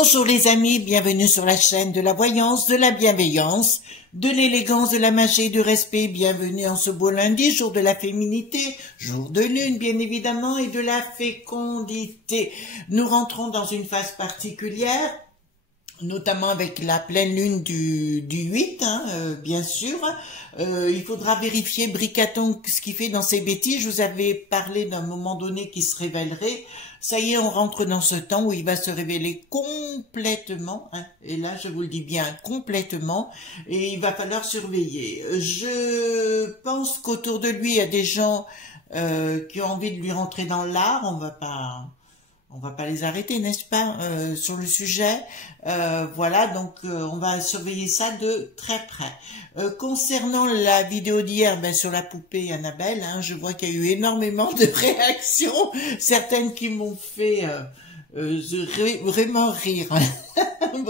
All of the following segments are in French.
Bonjour les amis, bienvenue sur la chaîne de la voyance, de la bienveillance, de l'élégance, de la magie, du respect. Bienvenue en ce beau lundi, jour de la féminité, jour de lune bien évidemment, et de la fécondité. Nous rentrons dans une phase particulière, notamment avec la pleine lune du 8, bien sûr. Il faudra vérifier Bricaton ce qu'il fait dans ses bêtises. Je vous avais parlé d'un moment donné qui se révélerait. Ça y est, on rentre dans ce temps où il va se révéler complètement, et là je vous le dis bien, complètement, et il va falloir surveiller. Je pense qu'autour de lui, il y a des gens qui ont envie de lui rentrer dans l'art. On va pas les arrêter, n'est-ce pas, sur le sujet. Voilà, donc on va surveiller ça de très près. Concernant la vidéo d'hier, sur la poupée Annabelle, je vois qu'il y a eu énormément de réactions, certaines qui m'ont fait vraiment rire.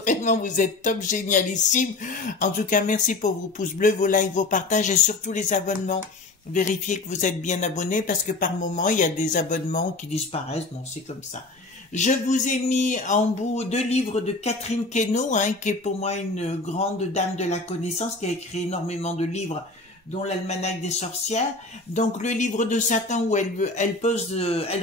Vraiment, vous êtes top, génialissime. En tout cas, merci pour vos pouces bleus, vos likes, vos partages et surtout les abonnements. Vérifiez que vous êtes bien abonné parce que par moment, il y a des abonnements qui disparaissent. Bon, c'est comme ça. Je vous ai mis en bout 2 livres de Catherine Queneau, qui est pour moi une grande dame de la connaissance, qui a écrit énormément de livres, dont l'Almanach des sorcières. Donc le livre de Satan où elle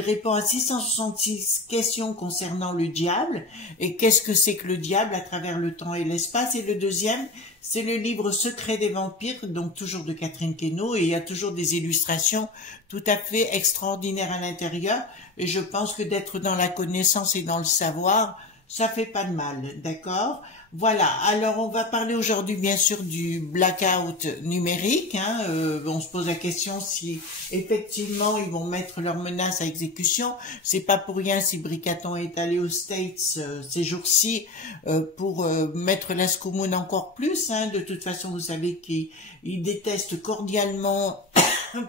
répond à 666 questions concernant le diable et qu'est-ce que c'est que le diable à travers le temps et l'espace. Et le deuxième, c'est le livre Secret des vampires, donc toujours de Catherine Queneau, et il y a toujours des illustrations tout à fait extraordinaires à l'intérieur. Et je pense que d'être dans la connaissance et dans le savoir, ça fait pas de mal, d'accord? Voilà, alors on va parler aujourd'hui bien sûr du blackout numérique. On se pose la question si effectivement ils vont mettre leurs menaces à exécution. C'est pas pour rien si Bricaton est allé aux States ces jours-ci pour mettre la scoumoune encore plus. De toute façon, vous savez qu'il déteste cordialement,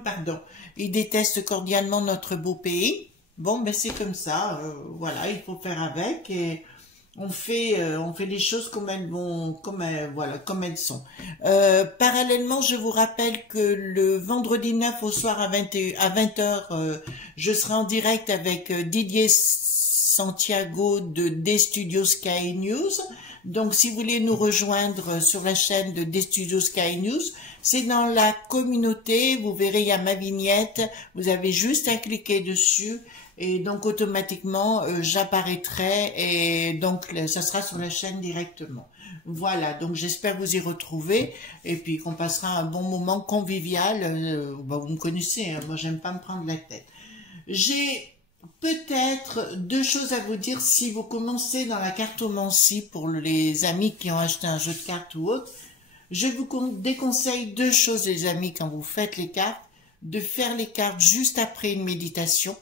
pardon, il déteste cordialement notre beau pays. Bon, c'est comme ça, voilà, il faut faire avec et on fait les choses comme elles vont, comme elles sont. Parallèlement, je vous rappelle que le vendredi 9 au soir à 20h, je serai en direct avec Didier Santiago de D-Studio Sky News. Donc, si vous voulez nous rejoindre sur la chaîne de D-Studio Sky News, c'est dans la communauté, vous verrez, il y a ma vignette, vous avez juste à cliquer dessus et donc automatiquement j'apparaîtrai et donc ça sera sur la chaîne directement. Voilà, donc j'espère vous y retrouver et puis qu'on passera un bon moment convivial. Vous me connaissez, moi j'aime pas me prendre la tête. J'ai peut-être 2 choses à vous dire si vous commencez dans la cartomancie pour les amis qui ont acheté un jeu de cartes ou autre. Je vous déconseille 2 choses les amis quand vous faites les cartes, de faire les cartes juste après une méditation.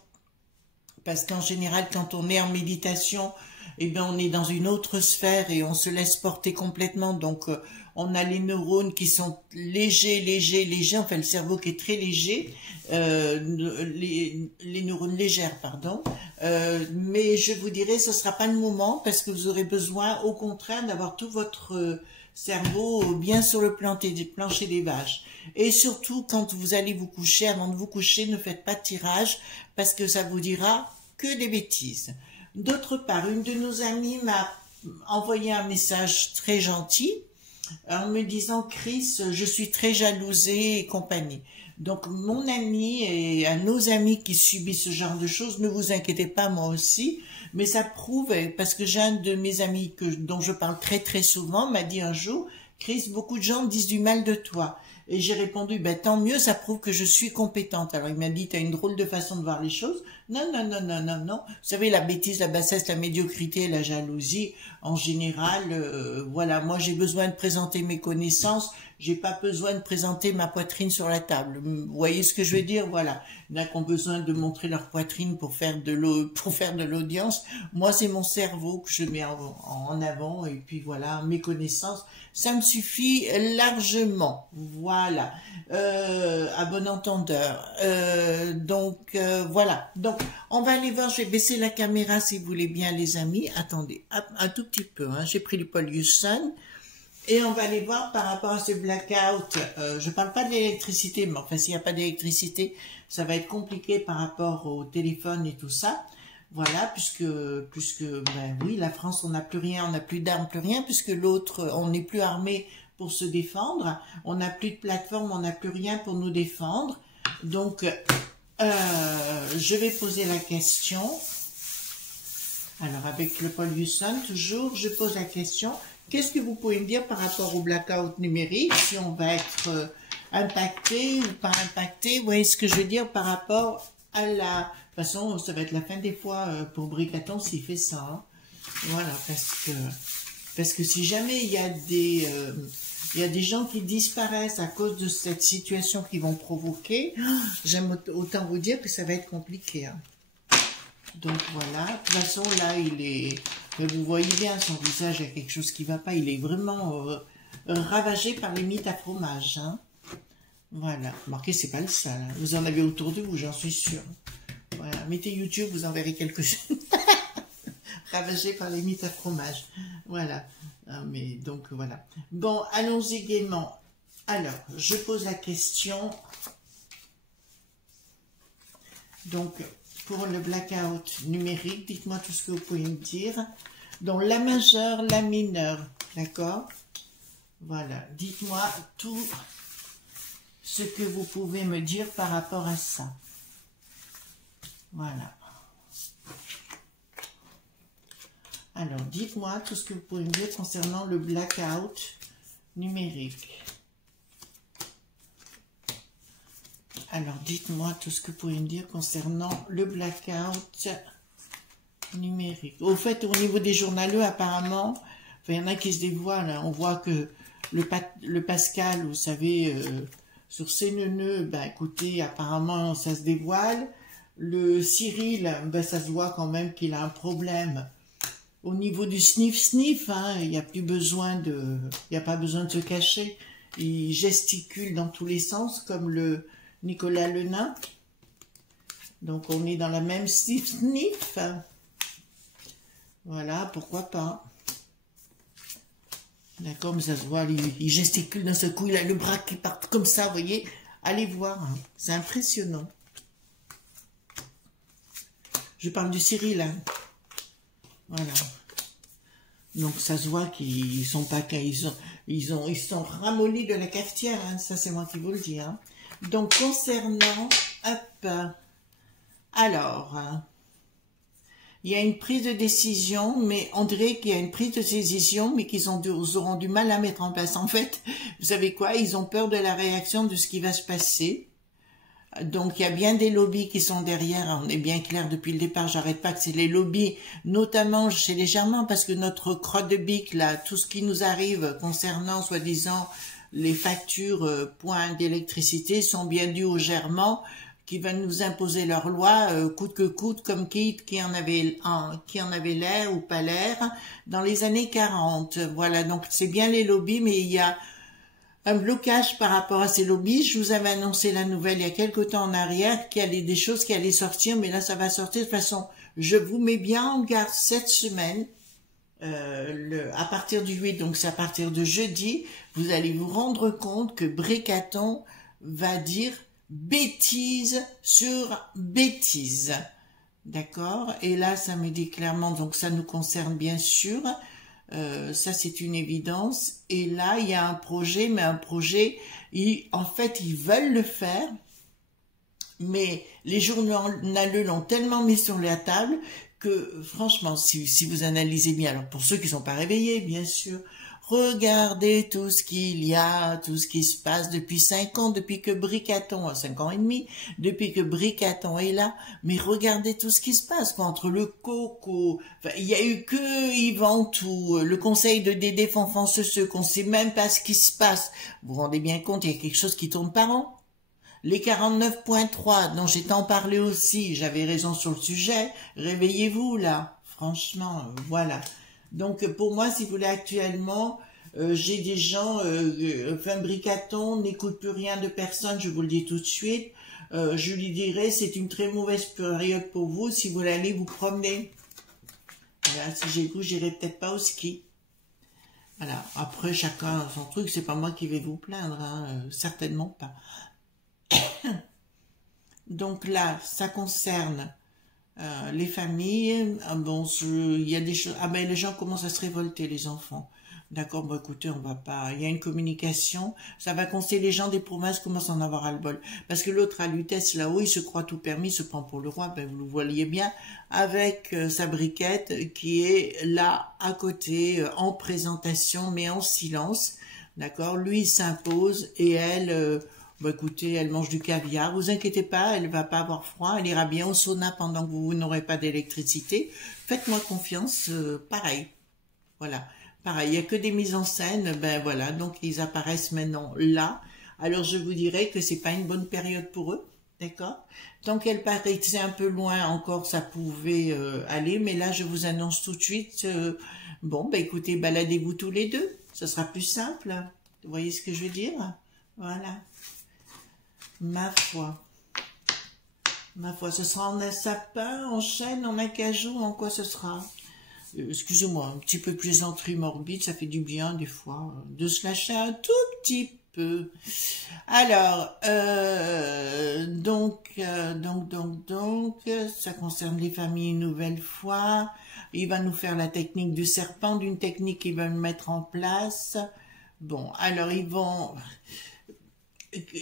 Parce qu'en général, quand on est en méditation, on est dans une autre sphère et on se laisse porter complètement. Donc, on a les neurones qui sont légers. Enfin, le cerveau qui est très léger. Les neurones légères, pardon. Mais je vous dirais, ce sera pas le moment parce que vous aurez besoin, au contraire, d'avoir tout votre cerveau bien sur le plancher des vaches. Et surtout, quand vous allez vous coucher, avant de vous coucher, ne faites pas de tirage parce que ça vous dira que des bêtises. D'autre part, une de nos amies m'a envoyé un message très gentil en me disant « Chris, je suis très jalousée et compagnie ». Donc, mon ami et à nos amis qui subissent ce genre de choses, ne vous inquiétez pas, moi aussi, mais ça prouve, parce que j'ai un de mes amis dont je parle très très souvent, m'a dit un jour « Chris, beaucoup de gens disent du mal de toi ». Et j'ai répondu, tant mieux, ça prouve que je suis compétente. Alors il m'a dit, t'as une drôle de façon de voir les choses. Non. Vous savez, la bêtise, la bassesse, la médiocrité, la jalousie, en général, voilà, moi j'ai besoin de présenter mes connaissances, j'ai pas besoin de présenter ma poitrine sur la table. Vous voyez ce que je veux dire? Voilà. Il y en a qui ont besoin de montrer leur poitrine pour faire de l'audience. Moi, c'est mon cerveau que je mets en avant et puis voilà, mes connaissances, ça me suffit largement. Voilà. À bon entendeur. Voilà. Donc, on va aller voir, je vais baisser la caméra si vous voulez bien les amis. Attendez, un tout petit peu, j'ai pris le Pollution. Et on va aller voir par rapport à ce blackout. Je parle pas de l'électricité, mais enfin, s'il n'y a pas d'électricité, ça va être compliqué par rapport au téléphone et tout ça. Voilà, puisque ben oui, la France, on n'a plus rien, on n'a plus d'armes, plus rien, puisque l'autre, on n'est plus armé pour se défendre, on n'a plus de plateforme, on n'a plus rien pour nous défendre. Donc, je vais poser la question. Alors, avec le Paul Husson, toujours, je pose la question. Qu'est-ce que vous pouvez me dire par rapport au blackout numérique, si on va être impacté ou pas impacté? Vous voyez ce que je veux dire par rapport à la... De toute façon, ça va être la fin des fois pour Bricaton s'il fait ça. Hein. Voilà, parce que si jamais il y a des gens qui disparaissent à cause de cette situation qu'ils vont provoquer, j'aime autant vous dire que ça va être compliqué. Hein. Donc voilà, de toute façon là, vous voyez bien son visage, il y a quelque chose qui ne va pas, il est vraiment ravagé par les mites à fromage. Hein. Voilà, remarquez, c'est pas le seul. Hein. Vous en avez autour de vous, j'en suis sûre. Voilà, mettez YouTube, vous en verrez quelque chose. Ravagé par les mites à fromage. Voilà. Mais donc voilà. Bon, allons-y gaiement. Alors, je pose la question. Donc, pour le blackout numérique, dites-moi tout ce que vous pouvez me dire. Donc, la majeure, la mineure. D'accord? Voilà. Dites-moi tout ce que vous pouvez me dire par rapport à ça. Voilà. Alors, dites-moi tout ce que vous pouvez me dire concernant le blackout numérique. Alors, dites-moi tout ce que vous pouvez me dire concernant le blackout numérique. Au fait, au niveau des journaleux, apparemment, enfin, il y en a qui se dévoilent. Hein. On voit que le Pascal, vous savez, sur CNN, ben, écoutez, apparemment, ça se dévoile. Le Cyril, ben, ça se voit quand même qu'il a un problème. Au niveau du sniff-sniff, hein, il n'y a plus besoin de... Il n'y a pas besoin de se cacher. Il gesticule dans tous les sens, comme le Nicolas Lenain. Donc, on est dans la même sniff-sniff. Voilà, pourquoi pas. D'accord, mais ça se voit, il gesticule d'un seul coup, il a le bras qui part comme ça, vous voyez. Allez voir, hein, c'est impressionnant. Je parle du Cyril, hein. Voilà. Donc ça se voit qu'ils sont pas ils sont ramollis de la cafetière, hein. Ça c'est moi qui vous le dis. Hein. Donc concernant, hop, alors, il y a une prise de décision, mais on dirait qu'il y a une prise de décision, mais qu'ils auront du mal à mettre en place. En fait, vous savez quoi? Ils ont peur de la réaction de ce qui va se passer. Donc, il y a bien des lobbies qui sont derrière, on est bien clair depuis le départ, j'arrête pas que c'est les lobbies, notamment chez les Germains, parce que notre crotte de bique, là, tout ce qui nous arrive concernant, soi-disant, les factures points d'électricité sont bien dues aux Germains, qui veulent nous imposer leurs lois, coûte que coûte, comme qui en avait l'air ou pas l'air, dans les années 40. Voilà, donc c'est bien les lobbies, mais il y a un blocage par rapport à ces lobbies. Je vous avais annoncé la nouvelle il y a quelque temps en arrière qu'il y allait des choses qui allaient sortir, mais là ça va sortir de toute façon. Je vous mets bien en garde cette semaine, à partir du 8, donc c'est à partir de jeudi, vous allez vous rendre compte que Bricaton va dire bêtise sur bêtise. D'accord? Et là ça me dit clairement, donc ça nous concerne bien sûr. Ça c'est une évidence. Et là il y a un projet, mais un projet, en fait ils veulent le faire, mais les journaleux l'ont tellement mis sur la table que franchement, si vous analysez bien, alors pour ceux qui ne sont pas réveillés bien sûr, regardez tout ce qu'il y a, tout ce qui se passe depuis 5 ans, depuis que Bricaton, 5 ans et demi, depuis que Bricaton est là, mais regardez tout ce qui se passe, quoi, entre le coco, enfin, il y a eu que Yvan tout, le conseil de Dédé Fanfan ceux qu'on sait même pas ce qui se passe. Vous vous rendez bien compte, il y a quelque chose qui tourne par an. Les 49.3, dont j'ai tant parlé aussi, j'avais raison sur le sujet, réveillez-vous là, franchement, voilà. Donc pour moi, si vous voulez actuellement, j'ai des gens, enfin Bricaton n'écoute plus rien de personne, je vous le dis tout de suite. Je lui dirais, c'est une très mauvaise période pour vous si vous allez vous promener. Voilà, si j'ai le goût, j'irai peut-être pas au ski. Voilà, après chacun son truc, c'est pas moi qui vais vous plaindre, hein, certainement pas. Donc là, ça concerne Les familles, bon, il y a des choses. Ah ben les gens commencent à se révolter, les enfants. D'accord, bon écoutez, on va pas. Il y a une communication, ça va conster les gens des provinces commencent à en avoir ras-le-bol. Parce que l'autre à Lutèce là-haut, il se croit tout permis, il se prend pour le roi, ben vous le voyez bien, avec sa briquette qui est là à côté, en présentation, mais en silence. D'accord, lui il s'impose et elle. Bah écoutez, elle mange du caviar, vous inquiétez pas, elle va pas avoir froid, elle ira bien au sauna pendant que vous n'aurez pas d'électricité. Faites-moi confiance, pareil. Voilà, pareil, il n'y a que des mises en scène, ben voilà, donc ils apparaissent maintenant là. Alors je vous dirais que c'est pas une bonne période pour eux, d'accord? Tant qu'elle paraissait un peu loin encore, ça pouvait aller, mais là je vous annonce tout de suite, bon, ben écoutez, baladez-vous tous les deux, ça sera plus simple. Vous voyez ce que je veux dire? Voilà. Ma foi, ce sera en un sapin, en chêne, en acajou, en quoi ce sera? Excusez-moi, un petit peu plaisanterie morbide, ça fait du bien des fois, de se lâcher un tout petit peu. Alors, donc, ça concerne les familles une nouvelle fois. Il va nous faire la technique du serpent, d'une technique qu'ils veulent mettre en place. Bon, alors ils vont...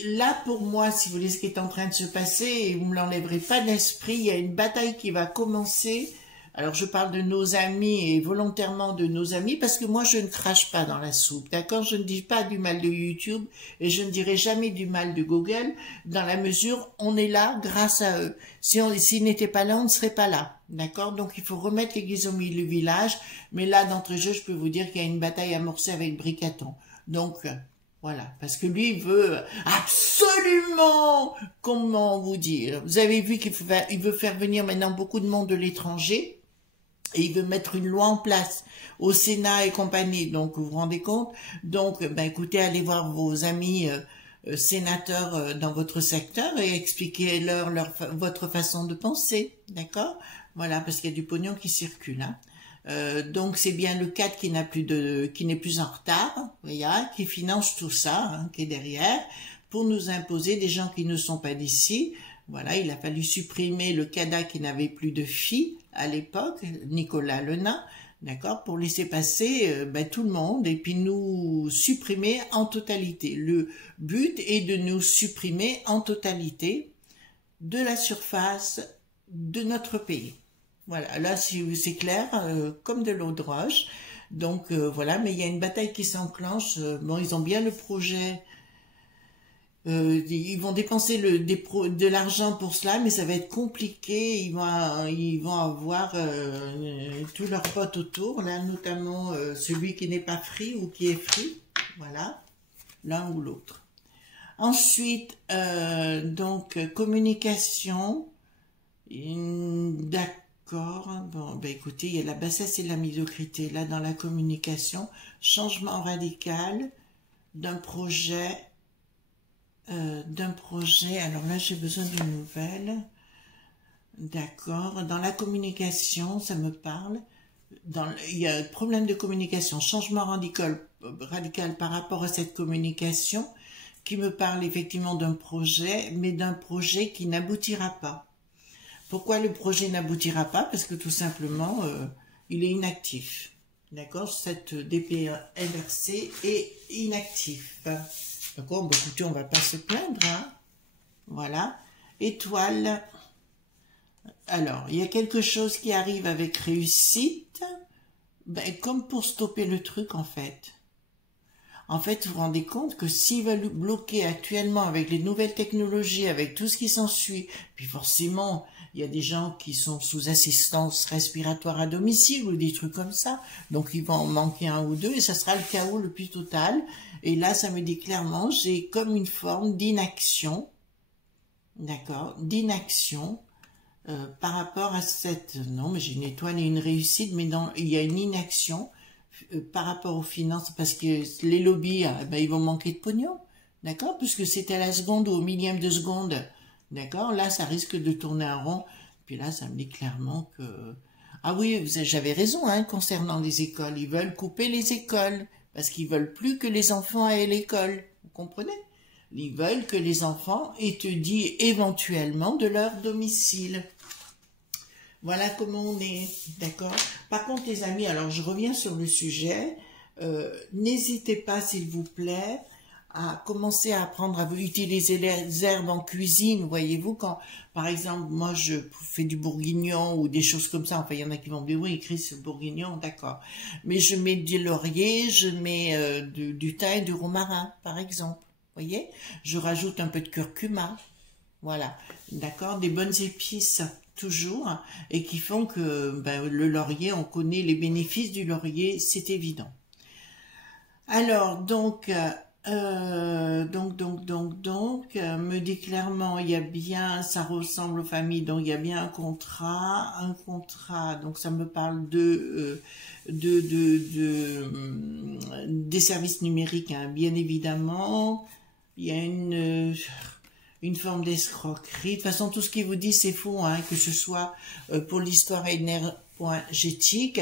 Là, pour moi, si vous voulez, ce qui est en train de se passer, et vous ne me l'enlèverez pas d'esprit, il y a une bataille qui va commencer. Alors, je parle de nos amis et volontairement de nos amis, parce que moi, je ne crache pas dans la soupe, d'accord? Je ne dis pas du mal de YouTube, et je ne dirai jamais du mal de Google, dans la mesure, on est là grâce à eux. S'ils n'étaient pas là, on ne serait pas là, d'accord? Donc, il faut remettre l'église au milieu du village, mais là, d'entrée-jeu, je peux vous dire qu'il y a une bataille amorcée avec Bricaton. Donc... Voilà, parce que lui, il veut absolument, comment vous dire, vous avez vu qu'il veut faire venir maintenant beaucoup de monde de l'étranger, et il veut mettre une loi en place au Sénat et compagnie, donc vous vous rendez compte? Donc, ben écoutez, allez voir vos amis sénateurs dans votre secteur et expliquez-leur votre façon de penser, d'accord? Voilà, parce qu'il y a du pognon qui circule, hein. Donc c'est bien le cadre qui n'est plus en retard, voyez, qui finance tout ça, hein, qui est derrière, pour nous imposer des gens qui ne sont pas d'ici. Voilà, il a fallu supprimer le CADA qui n'avait plus de filles à l'époque, Nicolas Lenain, d'accord, pour laisser passer tout le monde et puis nous supprimer en totalité. Le but est de nous supprimer en totalité de la surface de notre pays. Voilà, là c'est clair, comme de l'eau de roche. Donc voilà, mais il y a une bataille qui s'enclenche. Bon, ils ont bien le projet. Ils vont dépenser de l'argent pour cela, mais ça va être compliqué. Ils vont avoir tous leurs potes autour, là, notamment celui qui n'est pas free ou qui est free. Voilà, l'un ou l'autre. Ensuite, donc communication. D'accord. Bon, ben écoutez, il y a la bassesse et la médiocrité là dans la communication, changement radical d'un projet, alors là j'ai besoin d'une nouvelle, d'accord, dans la communication, ça me parle, il y a un problème de communication, changement radical par rapport à cette communication, qui me parle effectivement d'un projet, mais d'un projet qui n'aboutira pas. Pourquoi le projet n'aboutira pas? Parce que tout simplement, il est inactif. D'accord? Cette DP inversée est inactif. D'accord? Bon, écoutez, on ne va pas se plaindre. Hein? Voilà. Étoile. Alors, il y a quelque chose qui arrive avec réussite. Ben, comme pour stopper le truc, en fait. En fait, vous vous rendez compte que s'ils veulent bloquer actuellement avec les nouvelles technologies, avec tout ce qui s'ensuit, puis forcément, il y a des gens qui sont sous assistance respiratoire à domicile ou des trucs comme ça, donc ils vont en manquer un ou deux et ça sera le chaos le plus total. Et là, ça me dit clairement, j'ai comme une forme d'inaction, d'accord, d'inaction par rapport à cette... Non, mais j'ai une étoile et une réussite, mais il y a une inaction par rapport aux finances, parce que les lobbies, ils vont manquer de pognon, d'accord, puisque c'était à la seconde ou au millième de seconde, d'accord, là, ça risque de tourner en rond, puis là, ça me dit clairement que... Ah oui, j'avais raison, hein, concernant les écoles, ils veulent couper les écoles, parce qu'ils veulent plus que les enfants aillent à l'école, vous comprenez? Ils veulent que les enfants étudient éventuellement de leur domicile. Voilà comment on est, d'accord? Par contre, les amis, alors je reviens sur le sujet. N'hésitez pas, s'il vous plaît, à commencer à apprendre à utiliser les herbes en cuisine. Voyez-vous, quand, par exemple, moi, je fais du bourguignon ou des choses comme ça. Enfin, il y en a qui vont me dire, oui, Chris, bourguignon, d'accord. Mais je mets du laurier, je mets du thym et du romarin, par exemple. Voyez? Je rajoute un peu de curcuma. Voilà, d'accord, des bonnes épices toujours, et qui font que ben, le laurier, on connaît les bénéfices du laurier, c'est évident. Alors, me dit clairement, il y a bien, ça ressemble aux familles, donc il y a bien un contrat, donc ça me parle des services numériques, hein, bien évidemment. Il y a une forme d'escroquerie. De toute façon, tout ce qu'il vous dit, c'est faux, hein, que ce soit pour l'histoire énergétique,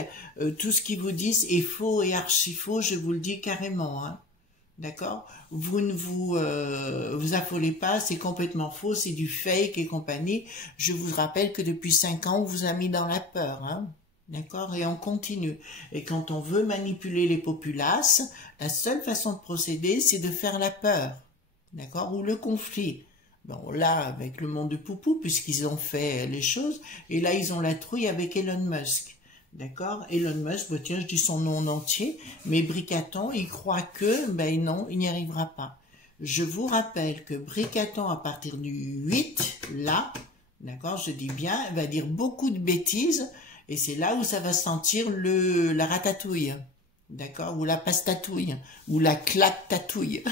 tout ce qu'il vous dit est faux et archi faux, je vous le dis carrément, hein. D'accord? Vous ne vous affolez pas, c'est complètement faux, c'est du fake et compagnie. Je vous rappelle que depuis 5 ans, on vous a mis dans la peur, hein. D'accord? Et on continue. Et quand on veut manipuler les populaces, la seule façon de procéder, c'est de faire la peur. D'accord? Ou le conflit. Bon, là, avec le monde de Poupou, puisqu'ils ont fait les choses, et là, ils ont la trouille avec Elon Musk. D'accord? Elon Musk, bah, tiens, je dis son nom en entier, mais Bricaton, il croit que, ben non, il n'y arrivera pas. Je vous rappelle que Bricaton, à partir du 8, là, d'accord, je dis bien, va dire beaucoup de bêtises, et c'est là où ça va sentir la ratatouille, d'accord? Ou la pastatouille, ou la claque-tatouille.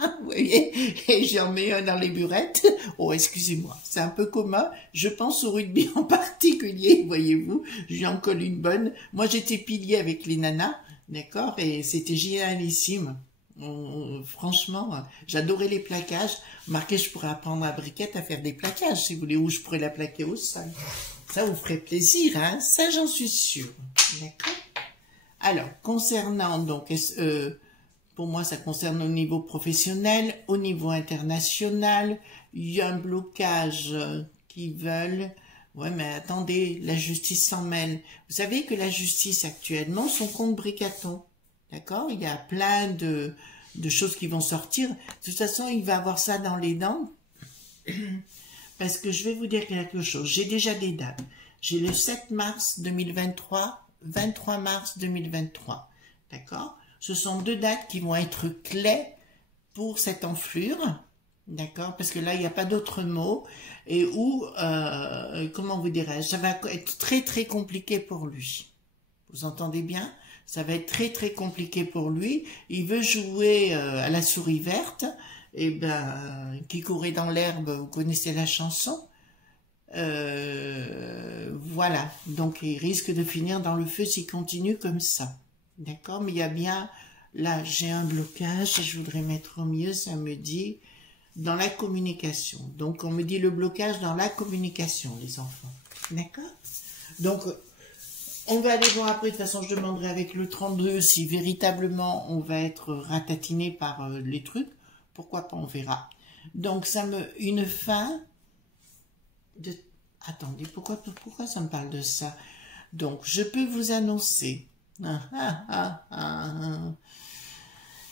Vous voyez, et j'en mets un dans les burettes. Oh, excusez-moi, c'est un peu commun. Je pense au rugby en particulier, voyez-vous. J'y en colle une bonne. Moi, j'étais pilier avec les nanas, d'accord, et c'était génialissime. Franchement, j'adorais les plaquages. Marquez, je pourrais apprendre à Briquette à faire des plaquages, si vous voulez, ou je pourrais la plaquer au sol. Ça vous ferait plaisir, hein? Ça, j'en suis sûre. D'accord? Alors, concernant, donc, pour moi, ça concerne au niveau professionnel, au niveau international. Il y a un blocage qui veulent... Ouais, mais attendez, la justice s'en mêle. Vous savez que la justice, actuellement, sont contre Bricaton. D'accord? Il y a plein de choses qui vont sortir. De toute façon, il va avoir ça dans les dents. Parce que je vais vous dire quelque chose. J'ai déjà des dates. J'ai le 7 mars 2023, 23 mars 2023. D'accord? Ce sont 2 dates qui vont être clés pour cette enflure, d'accord? Parce que là, il n'y a pas d'autre mot, et où, comment vous dirais-je, ça va être très très compliqué pour lui. Vous entendez bien? Ça va être très très compliqué pour lui. Il veut jouer à la souris verte, et ben, qui courait dans l'herbe, vous connaissez la chanson? Voilà, donc il risque de finir dans le feu s'il continue comme ça. D'accord, mais il y a bien, là j'ai un blocage, je voudrais mettre au mieux, ça me dit, dans la communication. Donc on me dit le blocage dans la communication, les enfants. D'accord? Donc on va aller voir après, de toute façon je demanderai avec le 32 si véritablement on va être ratatiné par les trucs. Pourquoi pas, on verra. Donc une fin de... Attendez, pourquoi ça me parle de ça? Donc je peux vous annoncer...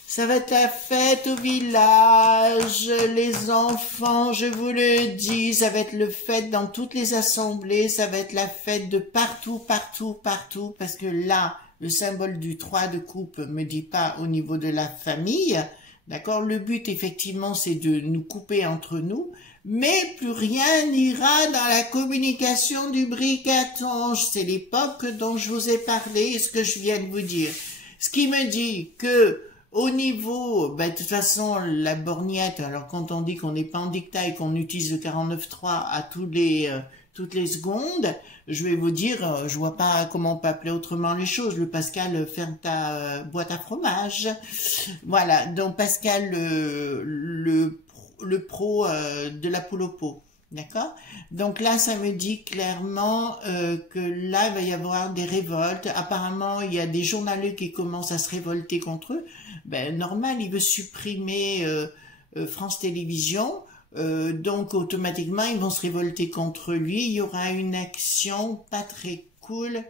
Ça va être la fête au village, les enfants, je vous le dis, ça va être le fête dans toutes les assemblées, ça va être la fête de partout, partout, partout, parce que là, le symbole du 3 de coupe me dit pas au niveau de la famille, d'accord? Le but, effectivement, c'est de nous couper entre nous, mais plus rien n'ira dans la communication du Bricaton. C'est l'époque dont je vous ai parlé et ce que je viens de vous dire. Ce qui me dit que au niveau, ben, de toute façon, la borgnette, alors quand on dit qu'on n'est pas en dictat et qu'on utilise le 49.3 à toutes les secondes, je vais vous dire, je vois pas comment on peut appeler autrement les choses. Le Pascal, ferme ta boîte à fromage. Voilà, donc Pascal, le pro de la poule au pot, d'accord? Donc là, ça me dit clairement que là, il va y avoir des révoltes. Apparemment, il y a des journalistes qui commencent à se révolter contre eux. Ben, normal, il veut supprimer France Télévisions Donc automatiquement ils vont se révolter contre lui, il y aura une action pas très cool.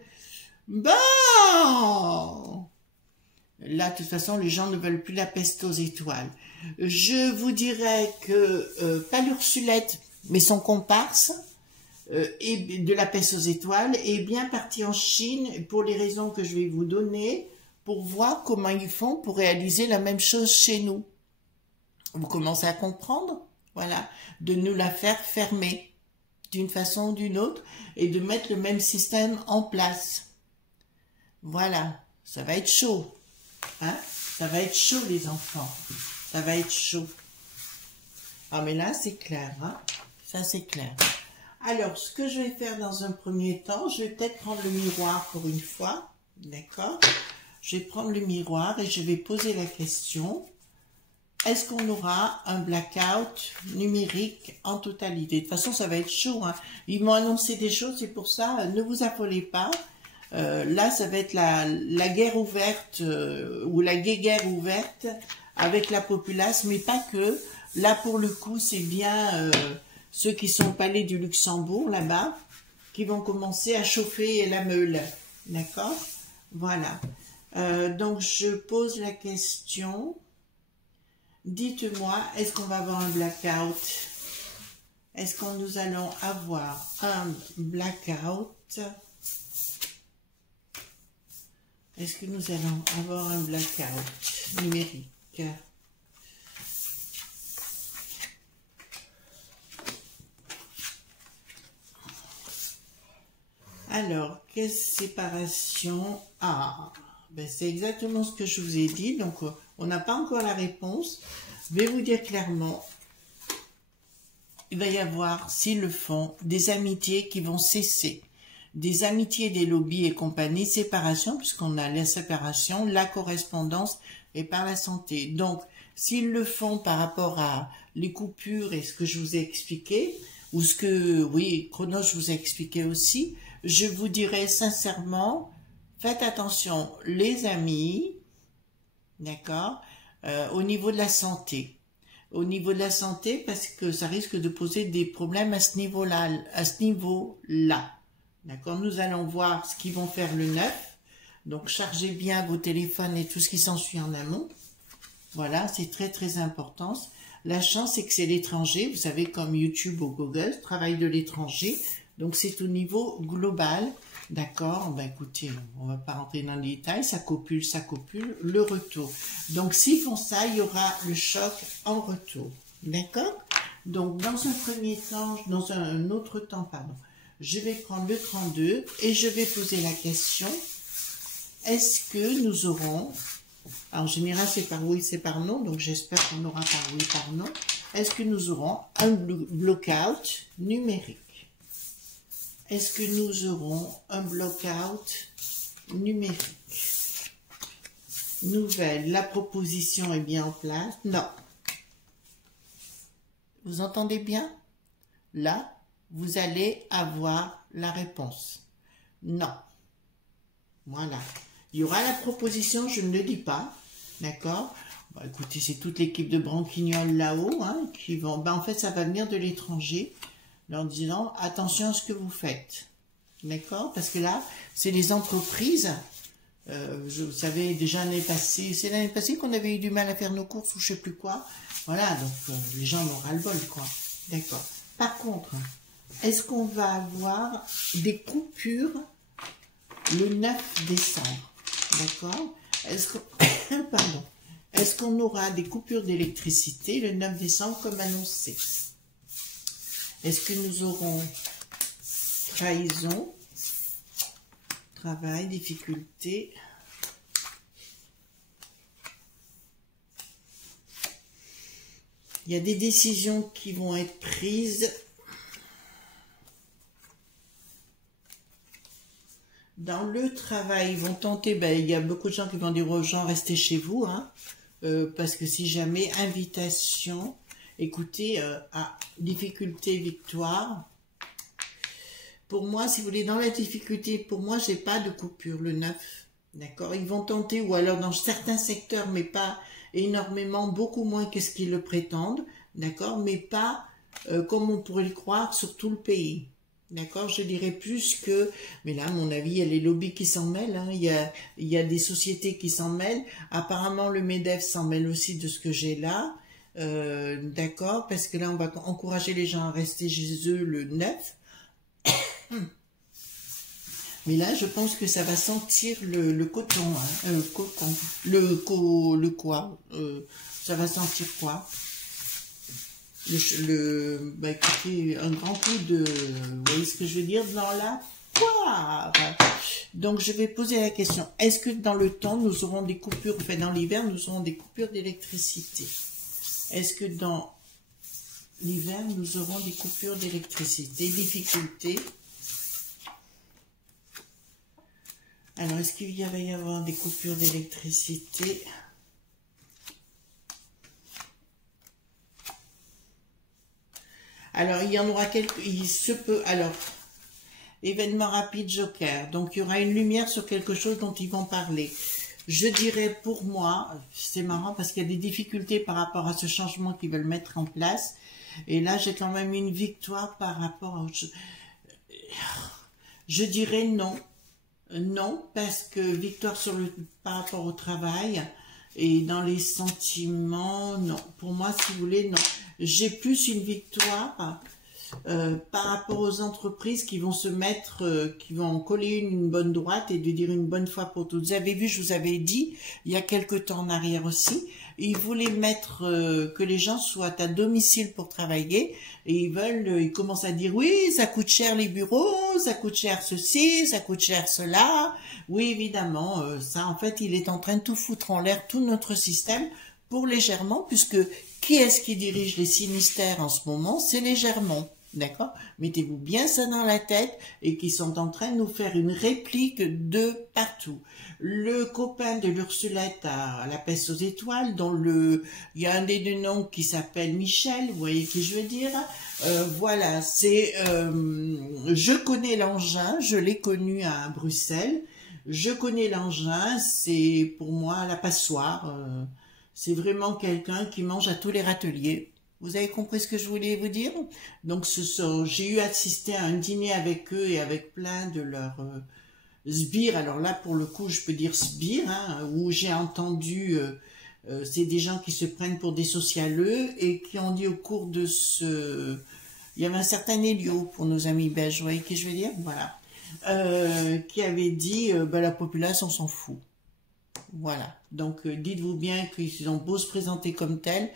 Bon, là de toute façon les gens ne veulent plus la peste aux étoiles. Je vous dirais que pas l'Ursulette mais son comparse et de la peste aux étoiles est bien parti en Chine pour les raisons que je vais vous donner, pour voir comment ils font pour réaliser la même chose chez nous. Vous commencez à comprendre? Voilà, de nous la faire fermer d'une façon ou d'une autre et de mettre le même système en place. Voilà, ça va être chaud, hein? Ça va être chaud les enfants, ça va être chaud. Ah mais là c'est clair, hein? Ça c'est clair. Alors, ce que je vais faire dans un premier temps, je vais peut-être prendre le miroir pour une fois, d'accord? Je vais prendre le miroir et je vais poser la question. Est-ce qu'on aura un blackout numérique en totalité? De toute façon, ça va être chaud, hein. Ils m'ont annoncé des choses, c'est pour ça, ne vous affolez pas. Là, ça va être la guerre ouverte ou la guéguerre ouverte avec la populace, mais pas que. Là, pour le coup, c'est bien ceux qui sont au palais du Luxembourg, là-bas, qui vont commencer à chauffer la meule. D'accord? Voilà. Donc, je pose la question. Dites-moi, est-ce qu'on va avoir un blackout? Est-ce que nous allons avoir un blackout? Est-ce que nous allons avoir un blackout numérique? Alors, qu'est-ce séparation? Ah, ben c'est exactement ce que je vous ai dit. Donc, on n'a pas encore la réponse. Je vais vous dire clairement, il va y avoir, s'ils le font, des amitiés qui vont cesser. Des amitiés, des lobbies et compagnie, séparation, puisqu'on a la séparation, la correspondance et par la santé. Donc, s'ils le font par rapport à les coupures et ce que je vous ai expliqué, ou ce que, oui, Chronos, je vous ai expliqué aussi, je vous dirais sincèrement, faites attention, les amis, d'accord, au niveau de la santé. Au niveau de la santé, parce que ça risque de poser des problèmes à ce niveau-là, D'accord, nous allons voir ce qu'ils vont faire le 9. Donc, chargez bien vos téléphones et tout ce qui s'ensuit en amont. Voilà, c'est très très important. La chance, c'est que c'est l'étranger. Vous savez, comme YouTube ou Google, travail de l'étranger. Donc, c'est au niveau global. D'accord, ben écoutez, on va pas rentrer dans les détails. Ça copule, le retour. Donc, s'ils font ça, il y aura le choc en retour. D'accord? Donc, dans un premier temps, dans un autre temps, pardon, je vais prendre le 32 et je vais poser la question, est-ce que nous aurons, en général c'est par oui, c'est par non, donc j'espère qu'on aura par oui, par non, est-ce que nous aurons un blockout numérique? Est-ce que nous aurons un blockout numérique? Nouvelle, la proposition est bien en place? Non. Vous entendez bien? Là, vous allez avoir la réponse. Non. Voilà. Il y aura la proposition, je ne le dis pas. D'accord? Bon, écoutez, c'est toute l'équipe de branquignoles là-haut, hein, qui vont... Ben, en fait, ça va venir de l'étranger, leur disant, attention à ce que vous faites. D'accord? Parce que là, c'est les entreprises. Vous savez, déjà l'année passée, c'est l'année passée qu'on avait eu du mal à faire nos courses ou je sais plus quoi. Voilà, donc les gens ont ras-le-bol, quoi. D'accord. Par contre... est-ce qu'on va avoir des coupures le 9 décembre? D'accord? Pardon. Est-ce qu'on aura des coupures d'électricité le 9 décembre comme annoncé? Est-ce que nous aurons trahison, travail, difficulté? Il y a des décisions qui vont être prises dans le travail. Ils vont tenter, ben, il y a beaucoup de gens qui vont dire aux gens, restez chez vous, hein, parce que si jamais, invitation, écoutez, à difficulté, victoire. Pour moi, si vous voulez, dans la difficulté, pour moi, j'ai pas de coupure le 9, d'accord? Ils vont tenter, ou alors dans certains secteurs, mais pas énormément, beaucoup moins que ce qu'ils le prétendent, d'accord, mais pas comme on pourrait le croire sur tout le pays. D'accord, je dirais plus que, mais là, à mon avis, il y a les lobbies qui s'en mêlent, hein. Il y a des sociétés qui s'en mêlent. Apparemment, le MEDEF s'en mêle aussi de ce que j'ai là. D'accord, parce que là, on va encourager les gens à rester chez eux le 9. Mais là, je pense que ça va sentir le coton, hein, coton, le quoi, ça va sentir quoi? Bah écoutez, un grand coup de, vous voyez ce que je veux dire, dans la poire. Donc je vais poser la question, est-ce que dans le temps nous aurons des coupures, enfin dans l'hiver nous aurons des coupures d'électricité? Est-ce que dans l'hiver nous aurons des coupures d'électricité? Difficultés. Alors est-ce qu'il va y avoir des coupures d'électricité? Alors, il y en aura quelques, il se peut, alors, événement rapide Joker, donc il y aura une lumière sur quelque chose dont ils vont parler. Je dirais pour moi, c'est marrant parce qu'il y a des difficultés par rapport à ce changement qu'ils veulent mettre en place, et là j'ai quand même une victoire par rapport à... Je dirais non, non, parce que victoire par rapport au travail, et dans les sentiments, non. Pour moi, si vous voulez, non. J'ai plus une victoire par rapport aux entreprises qui vont se mettre, qui vont coller une bonne droite et de dire une bonne fois pour toutes. Vous avez vu, je vous avais dit, il y a quelque temps en arrière aussi, ils voulaient mettre que les gens soient à domicile pour travailler et ils commencent à dire oui, ça coûte cher les bureaux, ça coûte cher ceci, ça coûte cher cela. Oui, évidemment, ça en fait, il est en train de tout foutre en l'air, tout notre système, pour les Germans, puisque qui est-ce qui dirige les ministères en ce moment? C'est les Germans. D'accord? Mettez-vous bien ça dans la tête et qui sont en train de nous faire une réplique de partout. Le copain de l'Ursulette à la peste aux étoiles, il y a un des deux noms qui s'appelle Michel, vous voyez qui je veux dire? Voilà, je connais l'engin, je l'ai connu à Bruxelles, je connais l'engin, c'est pour moi la passoire, c'est vraiment quelqu'un qui mange à tous les râteliers. Vous avez compris ce que je voulais vous dire? Donc j'ai eu assisté à un dîner avec eux et avec plein de leurs sbires. Alors là, pour le coup, je peux dire sbires, hein, où j'ai entendu, c'est des gens qui se prennent pour des socialeux et qui ont dit au cours de il y avait un certain Elio, pour nos amis belges, vous voyez ce que je veux dire? Voilà. Qui avait dit, bah, la population s'en fout. Voilà. Donc, dites-vous bien qu'ils ont beau se présenter comme tels,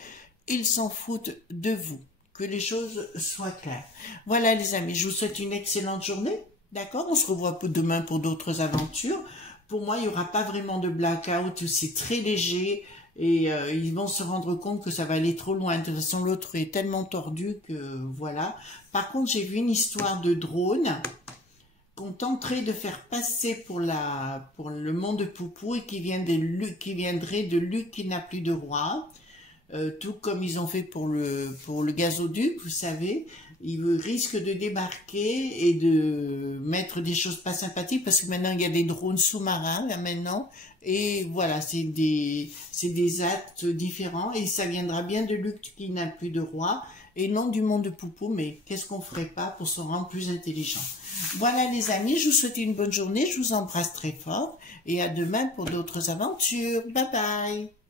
ils s'en foutent de vous. Que les choses soient claires. Voilà les amis, je vous souhaite une excellente journée. D'accord? On se revoit demain pour d'autres aventures. Pour moi, il n'y aura pas vraiment de blackout. C'est très léger. Et ils vont se rendre compte que ça va aller trop loin. De toute façon, l'autre est tellement tordu que voilà. Par contre, j'ai vu une histoire de drone qu'on tenterait de faire passer pour le monde de Poupou et qui viendrait de Luc qui n'a plus de roi. Tout comme ils ont fait pour le gazoduc, vous savez, ils risquent de débarquer et de mettre des choses pas sympathiques parce que maintenant il y a des drones sous-marins là maintenant et voilà, c'est des actes différents et ça viendra bien de Luc qui n'a plus de roi et non du monde de Poupou, mais qu'est-ce qu'on ferait pas pour se rendre plus intelligent? Voilà les amis, je vous souhaite une bonne journée, je vous embrasse très fort et à demain pour d'autres aventures. Bye bye.